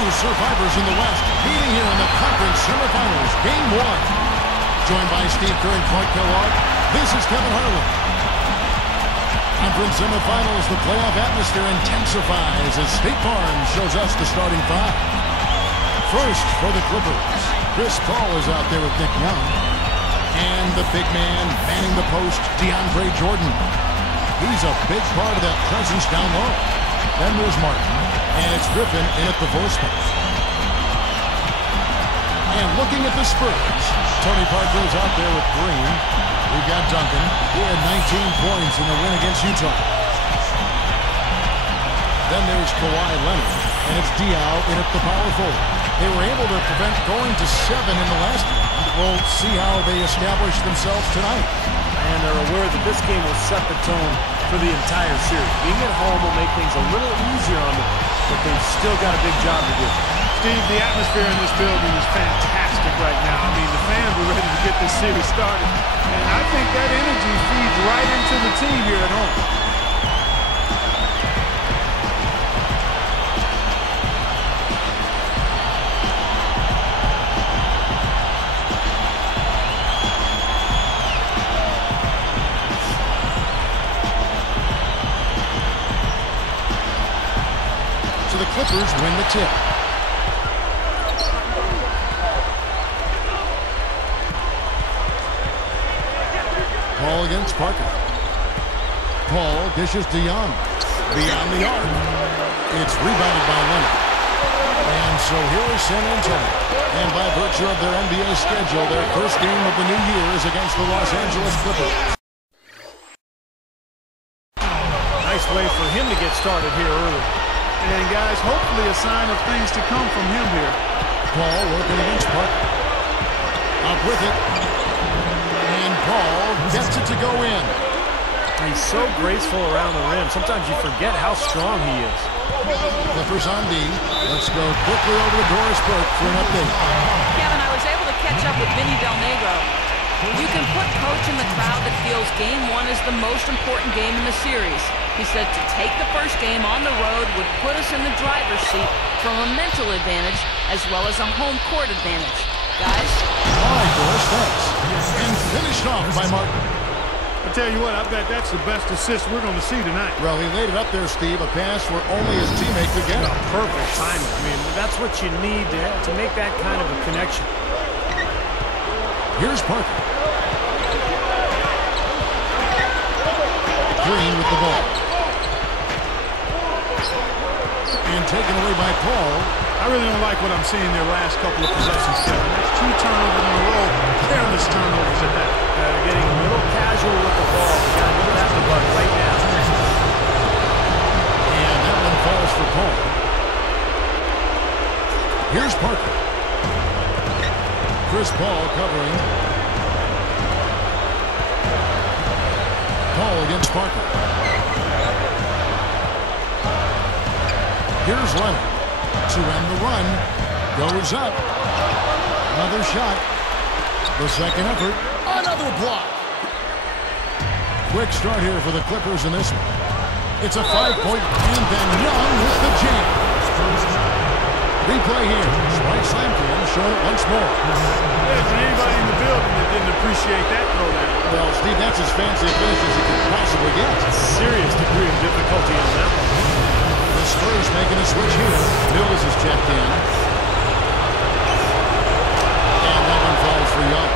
two survivors in the West meeting here in the conference semifinals, Game 1. Joined by Steve Kerr and Clark Kellogg, this is Kevin Harlan. Conference semifinals, the playoff atmosphere intensifies as State Farm shows us the starting five. First for the Clippers, Chris Paul is out there with Nick Young. And the big man manning the post, DeAndre Jordan. He's a big part of that presence down low. Then there's Martin, and it's Griffin in at the 4 spot. And looking at the Spurs, Tony Parker's out there with Green. We've got Duncan. He had 19 points in the win against Utah. Then there's Kawhi Leonard, and it's Diaw in at the power forward. They were able to prevent going to 7 in the last round. We'll see how they establish themselves tonight. And they're aware that this game will set the tone for the entire series. Being at home will make things a little easier on them, but they've still got a big job to do. Steve, the atmosphere in this building is fantastic right now. I mean, the fans are ready to get this series started. And I think that energy feeds right into the team here at home. So the Clippers win the tip. Paul against Parker. Paul dishes to Young. Beyond the arc. It's rebounded by Leonard. And so here is San Antonio. And by virtue of their NBA schedule, their first game of the new year is against the Los Angeles Clippers. Nice way for him to get started here early. And guys, hopefully a sign of things to come from him here. Paul working against Parker. Up with it. And Paul gets it to go in. He's so graceful around the rim. Sometimes you forget how strong he is. Clippers on D. Let's go quickly over to Doris Burke for an update. Kevin, I was able to catch up with Vinny Del Negro. You can put coach in the crowd that feels Game 1 is the most important game in the series. He said to take the first game on the road would put us in the driver's seat from a mental advantage as well as a home court advantage. Guys? All right, Doris, thanks. And finished off by Martin. I tell you what, I bet that's the best assist we're going to see tonight. Well, he laid it up there, Steve, a pass where only his teammate could get it. Perfect timing. I mean, that's what you need to make that kind of a connection. Here's Parker. Green with the ball. And taken away by Paul. I really don't like what I'm seeing their last couple of possessions, Kevin. That's 2 turnovers in a row. Careless turnovers at that. They're getting a little casual with the ball. You got to get that the ball right now. And that one falls for Paul. Here's Parker. Chris Paul covering. Paul against Parker. Here's Leonard. To end the run. Goes up. Another shot. The second effort. Another block. Quick start here for the Clippers in this one. It's a 5-point, and then Young with the jam. Replay here. Right slam cam showing it once more. There's anybody in the building that didn't appreciate that throw there. Well, Steve, that's as fancy a finish as you could possibly get. A serious degree of difficulty on that one. The Spurs making a switch here. Mills is checked in. And that one falls for Young.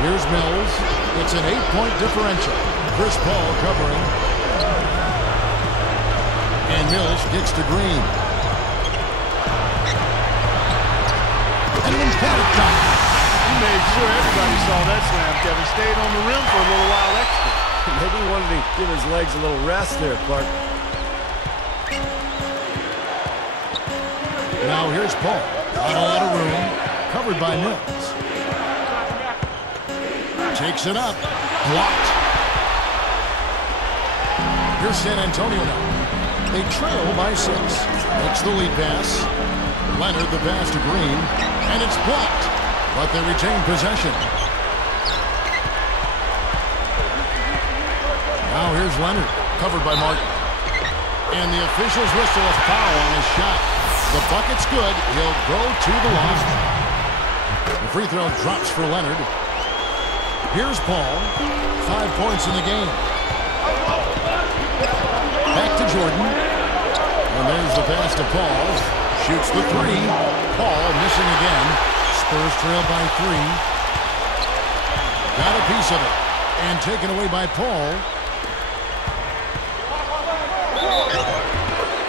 Here's Mills. It's an 8-point differential. Chris Paul covering. And Mills gets to Green. And an emphatic dunk. He made sure everybody saw that slam, Kevin. Stayed on the rim for a little while extra. Maybe he wanted to give his legs a little rest there, Clark. Now here's Paul. Not a lot of room. Covered by Mills. Takes it up. Blocked. Here's San Antonio now. They trail by 6. It's the lead pass. Leonard the pass to Green. And it's blocked. But they retain possession. Now here's Leonard. Covered by Martin. And the officials whistle a foul on his shot. The bucket's good. He'll go to the line. The free throw drops for Leonard. Here's Paul. 5 points in the game. Back to Jordan. And there's the pass to Paul. Shoots the three. Paul missing again. Spurs trail by 3. Got a piece of it. And taken away by Paul.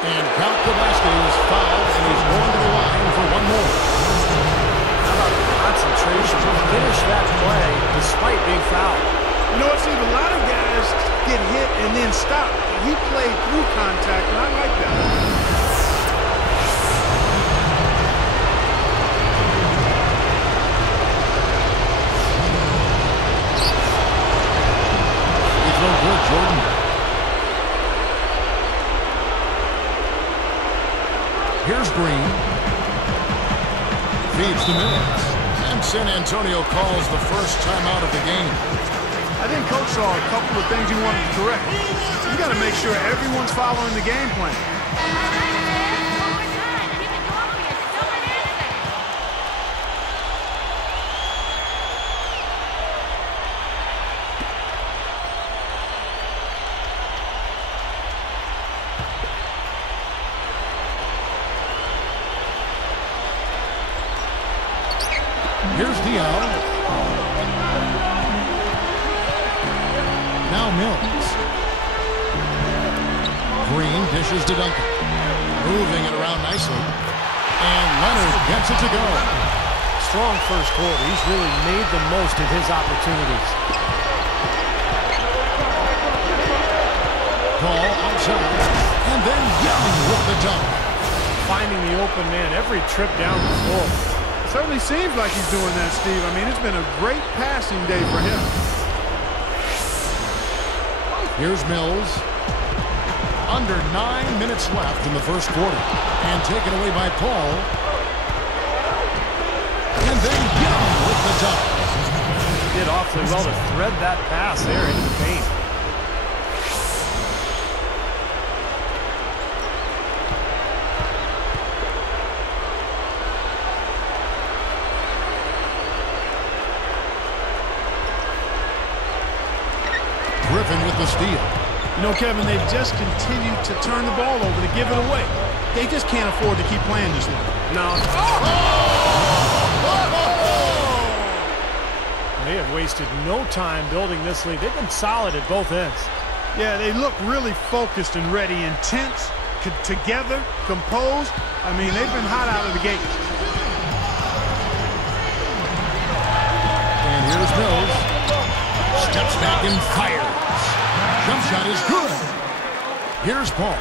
And count the basket. He's fouled, and he's going to the line for one more. How about the concentration to finish that play despite being fouled? You know what, Steve? A lot of guys get hit and then stop. He played through contact, and I like that. Free throw good, Jordan. Here's Green. Feeds to Mills. And San Antonio calls the first timeout of the game. I think Coach saw a couple of things he wanted to correct. You got to make sure everyone's following the game plan. Here's Diallo. Now Mills. Green dishes to Duncan. Moving it around nicely. And Leonard gets it to go. Strong first quarter. He's really made the most of his opportunities. Paul outside. And then Young with the dunk. Finding the open man every trip down the floor. Certainly seems like he's doing that, Steve. I mean, it's been a great passing day for him. Here's Mills. Under 9 minutes left in the first quarter. And taken away by Paul. And then Young with the dunk. Did awfully well to thread that pass there into the paint. Griffin with the steal. You know, Kevin, they've just continued to turn the ball over, to give it away. They just can't afford to keep playing this way. No. They have wasted no time building this lead. They've been solid at both ends. Yeah, they look really focused and ready, intense, together, composed. I mean, they've been hot out of the gate. And here's Mills. Steps back and fires. Jump shot is good. Here's Paul.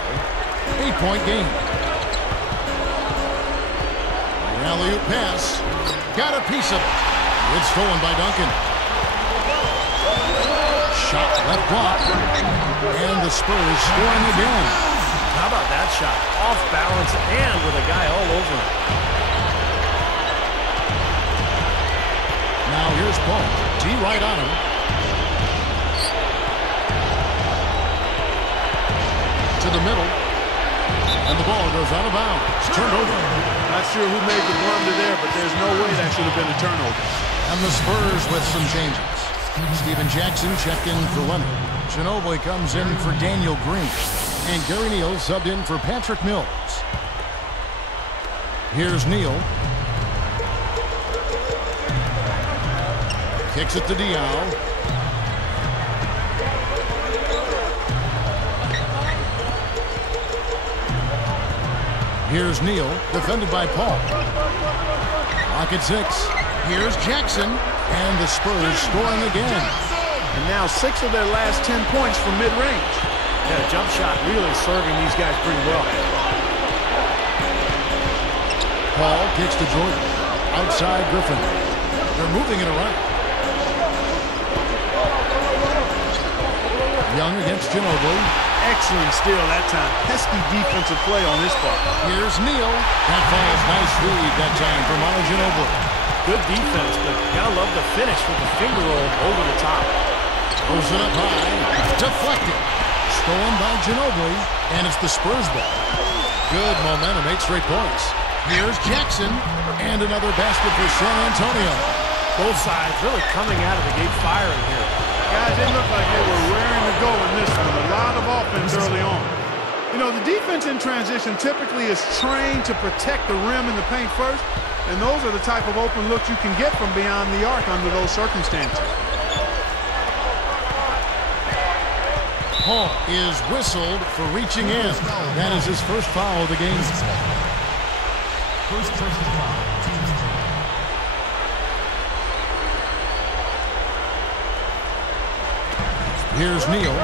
8-point game. The alley-oop pass. Got a piece of it. It's stolen by Duncan. Shot left block. And the Spurs scoring again. How about that shot? Off balance and with a guy all over him. Now here's Paul. T right on him. To the middle. And the ball goes out of bounds. Turned over. Not sure who made the blunder there, but there's no way that should have been a turnover. And the Spurs with some changes. Steven Jackson checked in for Leonard. Ginobili comes in for Daniel Green. And Gary Neal subbed in for Patrick Mills. Here's Neal. Kicks it to Diallo. Here's Neal, defended by Paul. Lock at 6. Here's Jackson, and the Spurs scoring again. And now 6 of their last 10 points from mid-range. Yeah, jump shot really serving these guys pretty well. Paul kicks to Jordan. Outside Griffin. They're moving it around. Young against Ginobili. Excellent steal that time. Pesky defensive play on this part. Here's Neal. That falls nice lead that time for Manu Ginobili. Good defense, but gotta love the finish with the finger roll over the top. Throws it up high. Deflected. Stolen by Ginobili. And it's the Spurs ball. Good momentum, 8 straight points. Here's Jackson, and another basket for San Antonio. Both sides really coming out of the gate firing here. Guys, they look like they were raring to go in this one. A lot of offense early on. You know, the defense in transition typically is trained to protect the rim and the paint first, and those are the type of open looks you can get from beyond the arc under those circumstances. Paul is whistled for reaching in. That is his first foul of the game. First personal foul. Here's Neal.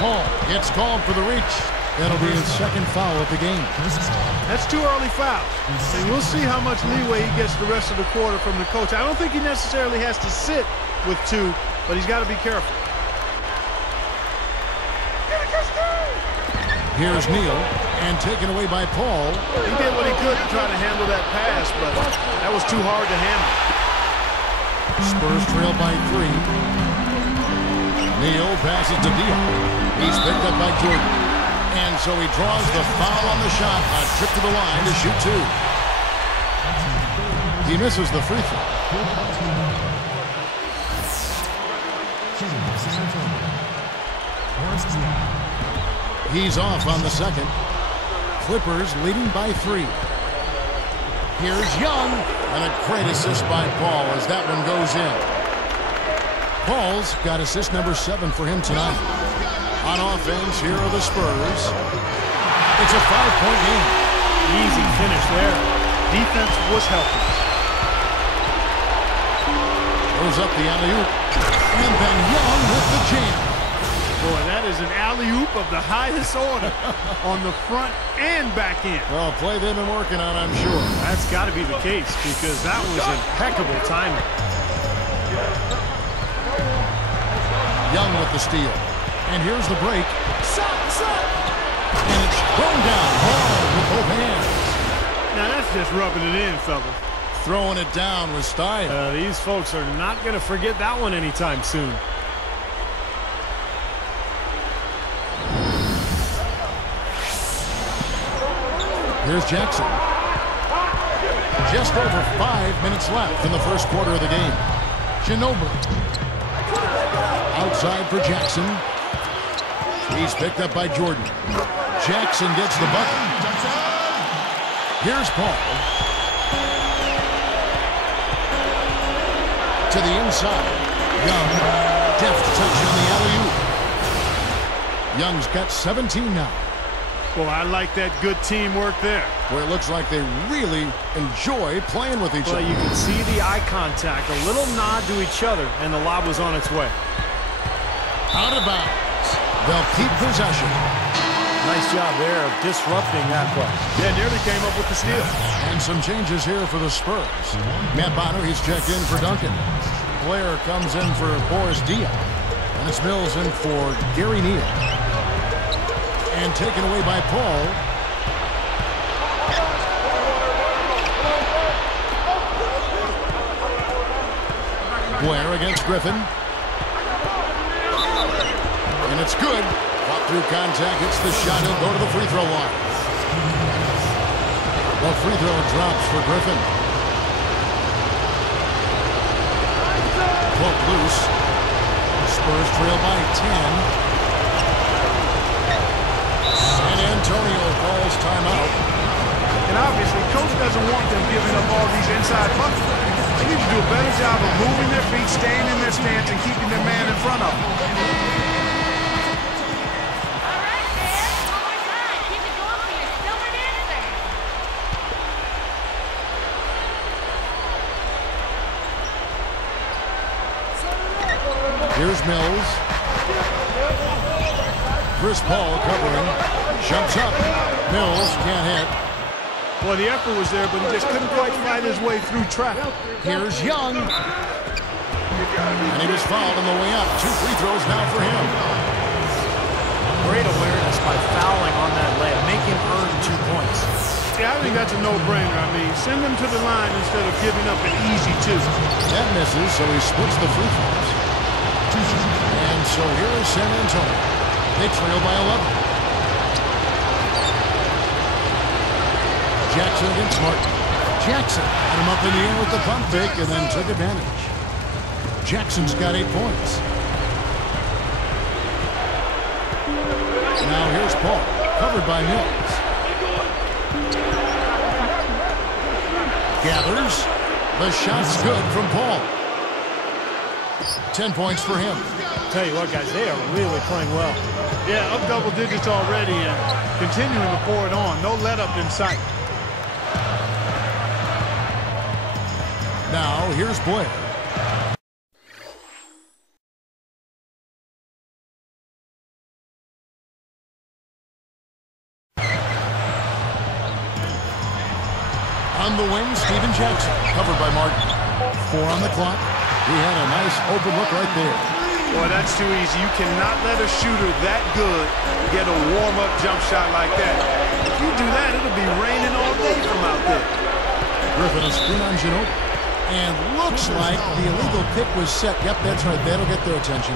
Paul gets called for the reach. That'll be his second foul of the game. That's 2 early fouls. And we'll see how much leeway he gets the rest of the quarter from the coach. I don't think he necessarily has to sit with 2, but he's got to be careful. Here's Neal, and taken away by Paul. He did what he could to try to handle that pass, but that was too hard to handle. Spurs trail by 3. Neal passes to Dion. He's picked up by Jordan. And so he draws the foul on the shot. A trip to the line to shoot 2. He misses the free throw. He's off on the second. Clippers leading by 3. Here's Young, and a great assist by Paul as that one goes in. Paul's got assist number 7 for him tonight. On offense, here are the Spurs. It's a 5-point game. Easy finish there. Defense was helping. Throws up the alley-oop. And then Young with the jam. Boy, that is an alley-oop of the highest order on the front and back end. Well, play they've been working on, I'm sure. That's got to be the case because that was impeccable timing. Young with the steal. And here's the break. And it's thrown down hard with both hands. Now that's just rubbing it in, fellas. Throwing it down with style. These folks are not going to forget that one anytime soon. Here's Jackson. Just over 5 minutes left in the first quarter of the game. Ginobili. Outside for Jackson. He's picked up by Jordan. Jackson gets the bucket. Here's Paul. To the inside. Young. Deft touch on the alley-oop. Young's got 17 now. Well, I like that good teamwork there. Where it looks like they really enjoy playing with each other. You can see the eye contact, a little nod to each other, and the lob was on its way. Out of bounds. They'll keep possession. Nice job there of disrupting that play. Yeah, nearly came up with the steal. And some changes here for the Spurs. Matt Bonner, he's checked in for Duncan. Blair comes in for Boris Diaw. And it's Mills in for Gary Neal. And taken away by Paul. Blair against Griffin. And it's good. Caught through contact, hits the shot. He'll go to the free throw line. The free throw drops for Griffin. Cloak loose. Spurs trail by 10. San Antonio calls timeout. And obviously, coach doesn't want them giving up all these inside buckets. They need to do a better job of moving their feet, staying in their stance, and keeping their man in front of them. Here's Mills. Chris Paul covering. Jumps up. Mills can't hit. Well, the effort was there, but he just couldn't quite fight his way through traffic. Here's Young. And he was fouled on the way up. 2 free throws now for him. Great awareness by fouling on that layup. Make him earn 2 points. Yeah, I think that's a no-brainer. I mean, send him to the line instead of giving up an easy 2. That misses, so he splits the free throws. And so here is San Antonio. They trail by 11. Jackson against Martin. Jackson had him up in the air with the pump fake and then took advantage. Jackson's got 8 points. Now here's Paul, covered by Mills. Gathers. The shot's good from Paul. 10 points for him. Tell you what, guys, they are really playing well. Yeah, up double digits already and continuing to pour it on. No let up in sight. Now here's Blair. On the wing, Steven Jackson, covered by Martin. 4 on the clock. He had a nice open look right there. Boy, that's too easy. You cannot let a shooter that good get a warm-up jump shot like that. If you do that, it'll be raining all day from out there. Griffin a screen on Ginobili. And looks like the illegal pick was set. Yep, that's right. That'll get their attention.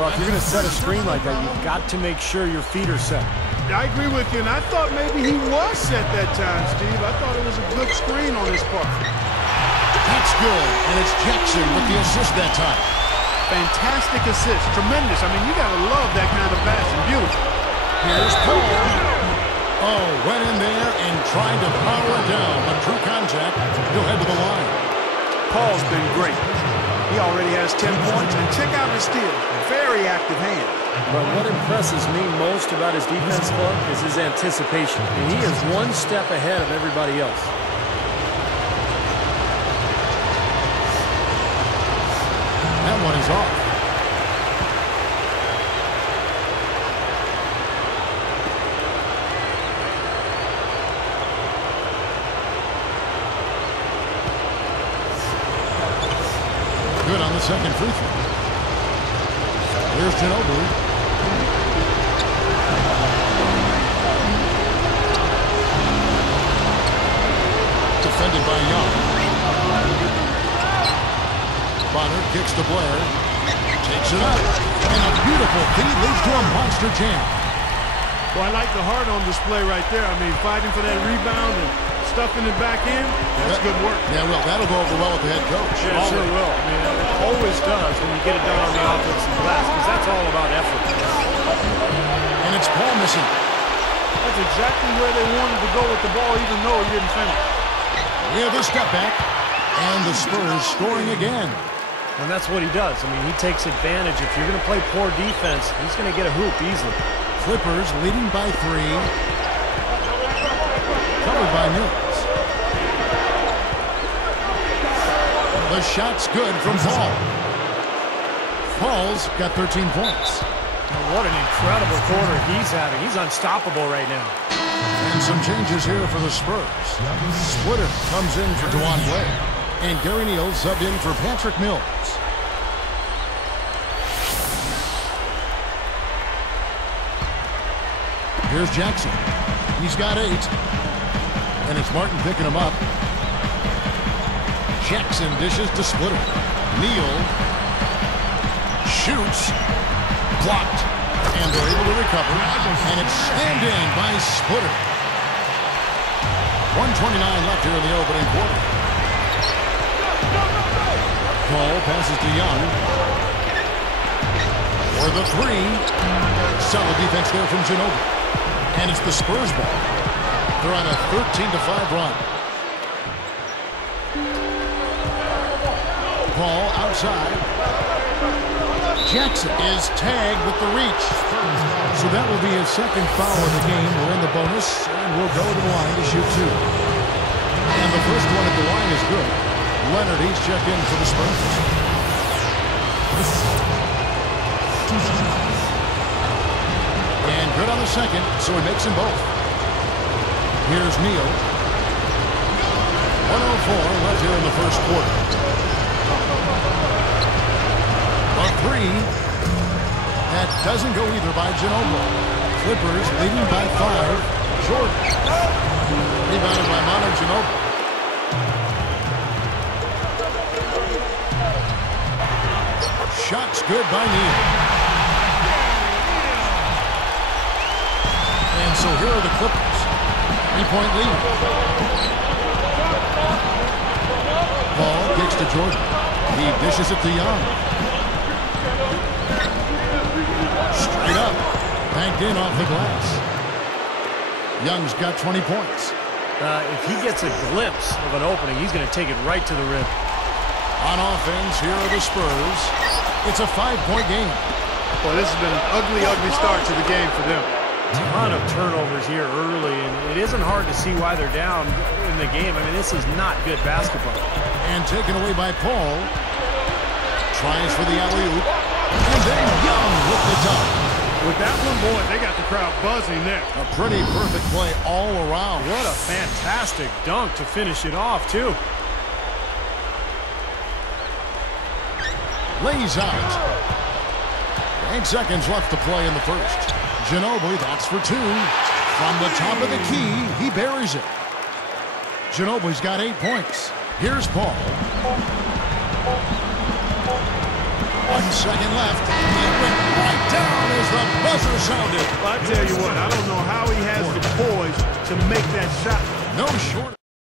Well, if you're going to set a screen like that, you've got to make sure your feet are set. I agree with you, and I thought maybe he was set that time, Steve. I thought it was a good screen on his part. That's good, and it's Jackson with the assist that time. Fantastic assist. Tremendous. I mean, you got to love that kind of passing. Beautiful. Here's Paul. Oh, went in there and tried to power it down, but true contact. He'll head to the line. Paul's been great. He already has 10 points, and check out his steal. Very active hand. But what impresses me most about his defense, Clark, is his anticipation. And he is one step ahead of everybody else. That one is off. Good on the second free throw. Here's Ginobili. Defended by Young. Bonner kicks to Blair. Takes it up. And a beautiful feed leads to a monster jam. Well, I like the heart on display right there. I mean, fighting for that rebound and stuffing it back in, that's good work. Yeah, well, that'll go over well with the head coach. Yeah, it sure will. I mean, it always does when you get it done on the offensive glass, because that's all about effort. And it's Paul missing. That's exactly where they wanted to go with the ball, even though he didn't finish. Yeah, the step back. And the Spurs scoring again. And that's what he does. I mean, he takes advantage. If you're going to play poor defense, he's going to get a hoop easily. Clippers leading by 3. Covered by Mills. The shot's good from Paul. Paul's got 13 points. What an incredible quarter he's having. He's unstoppable right now. And some changes here for the Spurs. Splitter comes in for DeJuan Blair. And Gary Neal subbed in for Patrick Mills. Here's Jackson. He's got 8. And it's Martin picking him up. Jackson dishes to Splitter. Neal shoots. Blocked. And they're able to recover. And it's slammed in by Splitter. 1:29 left here in the opening quarter. Paul passes to Young. For the 3. Solid defense there from Ginobili. And it's the Spurs ball. They're on a 13-5 run. Paul outside. Jackson is tagged with the reach. So that will be his second foul of the game. We're in the bonus, and we'll go to the line to shoot 2. And the first one at the line is good. Leonard, he's checked in for the Spurs. And good on the second, so he makes them both. Here's Neal. 1:04 left here in the first quarter. A 3. That doesn't go either by Ginobili. Clippers leading by 5. Jordan. Rebounded by Manu Ginobili. Shot's good by Neal. And so here are the Clippers. 3-point lead. Ball kicks to Jordan. He dishes it to Young. Straight up. Banked in off the glass. Young's got 20 points. If he gets a glimpse of an opening, he's going to take it right to the rim. On offense, here are the Spurs. It's a 5-point game. Boy, this has been an ugly, ugly start to the game for them. Ton of turnovers here early, and it isn't hard to see why they're down in the game. I mean, this is not good basketball. And taken away by Paul. Tries for the alley-oop. And then Young with the dunk. With that one, boy, they got the crowd buzzing there. A pretty perfect play all around. What a fantastic dunk to finish it off, too. Lays out. 8 seconds left to play in the first. Ginobili, that's for 2. From the top of the key, he buries it. Ginobili's got 8 points. Here's Paul. 1 second left. It went right down as the buzzer sounded. Well, I tell you what, I don't know how he has the poise to make that shot. No short.